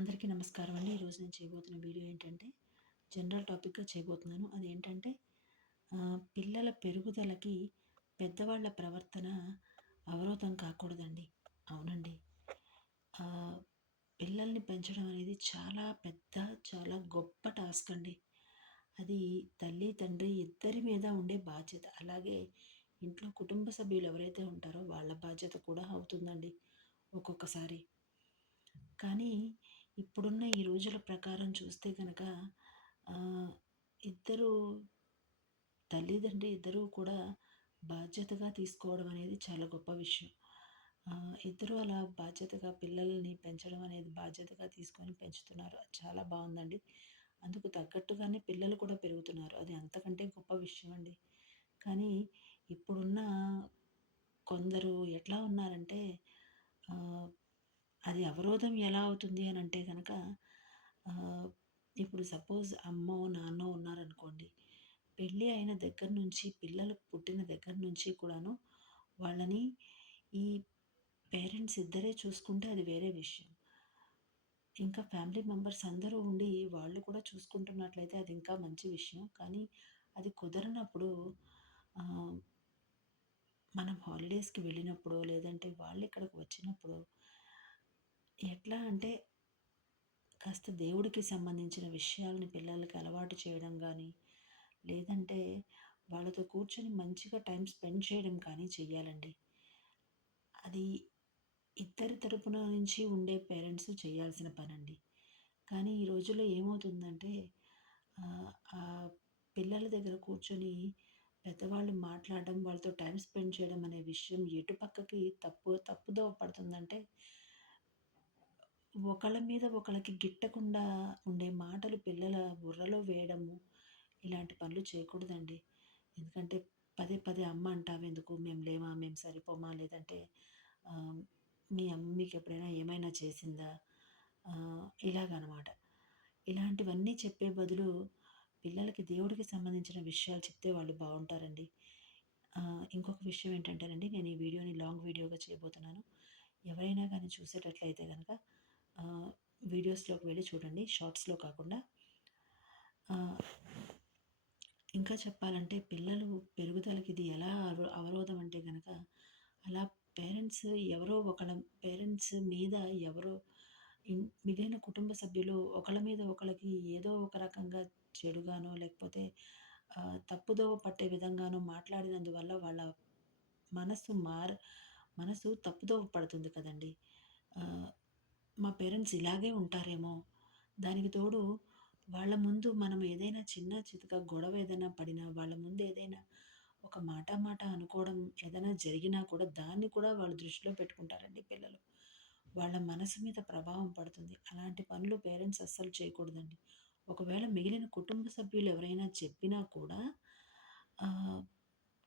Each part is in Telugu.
అందరికీ నమస్కారం అండి. ఈరోజు నేను చేయబోతున్న వీడియో ఏంటంటే, జనరల్ టాపిక్‌గా చేయబోతున్నాను. అదేంటంటే పిల్లల పెరుగుదలకి పెద్దవాళ్ళ ప్రవర్తన అవరోధం కాకూడదండి. అవునండి. పిల్లల్ని పెంచడం అనేది చాలా పెద్ద, చాలా గొప్ప టాస్క్ అండి. అది తల్లి, తండ్రి ఇద్దరి మీద ఉండే బాధ్యత. అలాగే ఇంట్లో కుటుంబ సభ్యులు ఎవరైతే ఉంటారో వాళ్ళ బాధ్యత కూడా అవుతుందండి ఒక్కొక్కసారి. కానీ ఇప్పుడున్న ఈ రోజుల ప్రకారం చూస్తే కనుక ఇద్దరు తల్లిదండ్రి ఇద్దరూ కూడా బాధ్యతగా తీసుకోవడం అనేది చాలా గొప్ప విషయం. ఇద్దరు ఇద్దరూ అలా బాధ్యతగా పిల్లల్ని పెంచడం అనేది బాధ్యతగా తీసుకొని పెంచుతున్నారు. అది చాలా బాగుందండి అందుకు తగ్గట్టుగానే పిల్లలు కూడా పెరుగుతున్నారు. అది అంతకంటే గొప్ప విషయం అండి. కానీ ఇప్పుడున్న కొందరు ఎట్లా ఉన్నారంటే అది అవరోధం ఎలా అవుతుంది అని అంటే కనుక ఇప్పుడు సపోజ్ అమ్మో, నాన్నో ఉన్నారనుకోండి. పెళ్ళి అయిన దగ్గర నుంచి పిల్లలు పుట్టిన దగ్గర నుంచి కూడాను వాళ్ళని ఈ పేరెంట్స్ ఇద్దరే చూసుకుంటే అది వేరే విషయం. ఇంకా ఫ్యామిలీ మెంబర్స్ అందరూ ఉండి వాళ్ళు కూడా చూసుకుంటున్నట్లయితే అది ఇంకా మంచి విషయం. కానీ అది కుదరనప్పుడు మనం హాలిడేస్‌కి వెళ్ళినప్పుడు లేదంటే వాళ్ళు ఇక్కడికి వచ్చినప్పుడు ఎట్లా అంటే కాస్త దేవుడికి సంబంధించిన విషయాలని పిల్లలకి అలవాటు చేయడం కానీ లేదంటే వాళ్ళతో కూర్చొని మంచిగా టైం స్పెండ్ చేయడం కానీ చెయ్యాలండి. అది ఇద్దరి తరపున నుంచి ఉండే పేరెంట్స్ చేయాల్సిన పనండి. కానీ ఈ రోజుల్లో ఏమవుతుందంటే పిల్లల దగ్గర కూర్చొని పెద్దవాళ్ళు మాట్లాడడం, వాళ్ళతో టైం స్పెండ్ చేయడం అనే విషయం ఎటు పక్కకి తప్పు తప్పుదో పడుతుందంటే ఒకళ్ళ మీద ఒకళ్ళకి గిట్టకుండా ఉండే మాటలు పిల్లల బుర్రలో వేయడము, ఇలాంటి పనులు చేయకూడదండి. ఎందుకంటే పదే పదే అమ్మ అంటావెందుకు? మేము లేమా? మేము సరిపోమా? లేదంటే మీ అమ్మ మీకెప్పుడైనా ఏమైనా చేసిందా? ఇలాగనమాట. ఇలాంటివన్నీ చెప్పే బదులు పిల్లలకి దేవుడికి సంబంధించిన విషయాలు చెప్తే వాళ్ళు బాగుంటారండి ఇంకొక విషయం ఏంటంటేనండి నేను ఈ వీడియోని లాంగ్ వీడియోగా చేయబోతున్నాను. ఎవరైనా కానీ చూసేటట్లయితే కనుక వీడియోస్‌లోకి వెళ్ళి చూడండి. షార్ట్స్‌లో కాకుండా. ఇంకా చెప్పాలంటే పిల్లలు పెరుగుదలకి ఇది ఎలా అవరోధం అంటే కనుక అలా పేరెంట్స్ ఎవరో ఒకళ్ళ పేరెంట్స్ మీద ఎవరో మిగిలిన కుటుంబ సభ్యులు ఒకళ్ళ మీద ఒకళ్ళకి ఏదో ఒక రకంగా చెడుగానో లేకపోతే తప్పుదోవ పట్టే విధంగానో మాట్లాడినందువల్ల వాళ్ళ మనసు మార్ మనసు తప్పుదోవ పడుతుంది కదండీ! మా పేరెంట్స్ ఇలాగే ఉంటారేమో! దానికి తోడు వాళ్ళ ముందు మనం ఏదైనా చిన్న చితక గొడవ ఏదైనా పడినా, వాళ్ళ ముందు ఏదైనా ఒక మాట మాట అనుకోవడం ఏదైనా జరిగినా కూడా దాన్ని కూడా వాళ్ళు దృష్టిలో పెట్టుకుంటారండి పిల్లలు. వాళ్ళ మనసు మీద ప్రభావం పడుతుంది. అలాంటి పనులు పేరెంట్స్ అస్సలు చేయకూడదండి. ఒకవేళ మిగిలిన కుటుంబ సభ్యులు ఎవరైనా చెప్పినా కూడా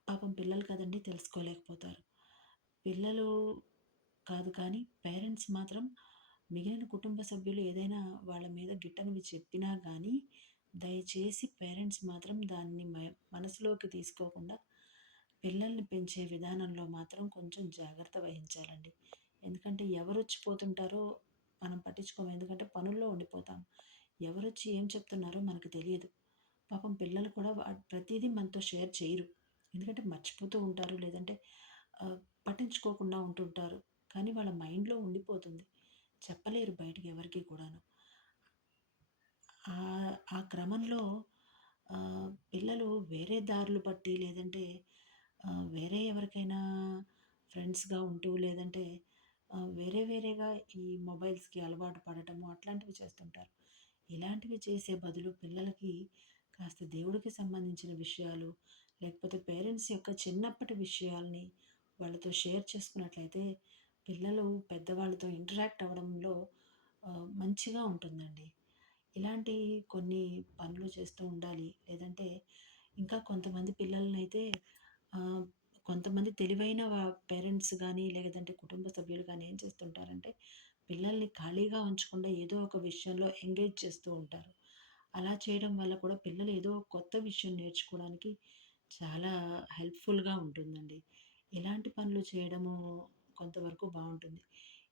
పాపం పిల్లలు కదండీ తెలుసుకోలేకపోతారు. పిల్లలు కాదు కానీ పేరెంట్స్ మాత్రం మిగిలిన కుటుంబ సభ్యులు ఏదైనా వాళ్ళ మీద గిట్టనివి చెప్పినా కానీ దయచేసి పేరెంట్స్ మాత్రం దాన్ని మ మనసులోకి తీసుకోకుండా పిల్లల్ని పెంచే విధానంలో మాత్రం కొంచెం జాగ్రత్త వహించాలండి. ఎందుకంటే ఎవరొచ్చి పోతుంటారో మనం పట్టించుకోము. ఎందుకంటే పనుల్లో ఉండిపోతాం. ఎవరొచ్చి ఏం చెప్తున్నారో మనకు తెలియదు. పాపం పిల్లలు కూడా ప్రతిదీ మనతో షేర్ చేయరు. ఎందుకంటే మర్చిపోతూ ఉంటారు. లేదంటే పట్టించుకోకుండా ఉంటుంటారు. కానీ వాళ్ళ మైండ్‌లో ఉండిపోతుంది. చెప్పలేరు బయటికి ఎవరికి కూడాను. ఆ క్రమంలో పిల్లలు వేరే దారులు పట్టి లేదంటే వేరే ఎవరికైనా ఫ్రెండ్స్‌గా ఉంటూ లేదంటే వేరే వేరేగా ఈ మొబైల్స్‌కి అలవాటు పడటము అట్లాంటివి చేస్తుంటారు. ఇలాంటివి చేసే బదులు పిల్లలకి కాస్త దేవుడికి సంబంధించిన విషయాలు, లేకపోతే పేరెంట్స్ యొక్క చిన్నప్పటి విషయాల్ని వాళ్ళతో షేర్ చేసుకున్నట్లయితే పిల్లలు పెద్దవాళ్ళతో ఇంటరాక్ట్ అవ్వడంలో మంచిగా ఉంటుందండి. ఇలాంటి కొన్ని పనులు చేస్తూ ఉండాలి. లేదంటే ఇంకా కొంతమంది పిల్లలనైతే అయితే కొంతమంది తెలివైన పేరెంట్స్ కానీ లేదంటే కుటుంబ సభ్యులు కానీ ఏం చేస్తుంటారంటే, పిల్లల్ని ఖాళీగా ఉంచకుండా ఏదో ఒక విషయంలో ఎంగేజ్ చేస్తూ ఉంటారు. అలా చేయడం వల్ల కూడా పిల్లలు ఏదో కొత్త విషయం నేర్చుకోవడానికి చాలా హెల్ప్‌ఫుల్‌గా ఉంటుందండి. ఇలాంటి పనులు చేయడము కొంతవరకు బాగుంటుంది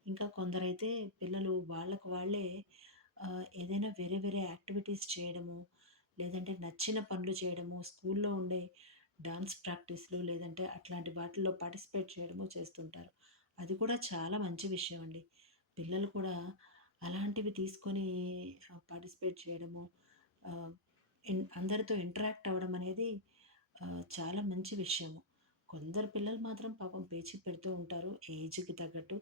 ఇంకా కొందరైతే పిల్లలు వాళ్ళకు వాళ్ళే ఏదైనా వేరే వేరే యాక్టివిటీస్ చేయడము, లేదంటే నచ్చిన పనులు చేయడము, స్కూల్లో ఉండే డాన్స్ ప్రాక్టీస్‌లు లేదంటే అట్లాంటి వాటిల్లో పార్టిసిపేట్ చేయడము చేస్తుంటారు. అది కూడా చాలా మంచి విషయం అండి. పిల్లలు కూడా అలాంటివి తీసుకొని పార్టిసిపేట్ చేయడము, అందరితో ఇంటరాక్ట్ అవ్వడం అనేది చాలా మంచి విషయము. కొందరు పిల్లలు మాత్రం పాపం పేచి పెడుతూ ఉంటారు ఏజ్‌కి తగ్గట్టు.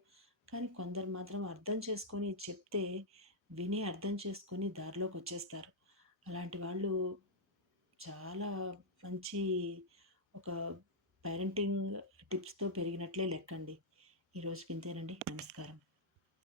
కానీ కొందరు మాత్రం అర్థం చేసుకొని చెప్తే విని అర్థం చేసుకొని దారిలోకి వచ్చేస్తారు అలాంటి వాళ్ళు చాలా మంచి ఒక పేరెంటింగ్ టిప్స్‌తో పెరిగినట్లే లెక్కండి. ఈరోజుకి ఇంతేనండి. నమస్కారం.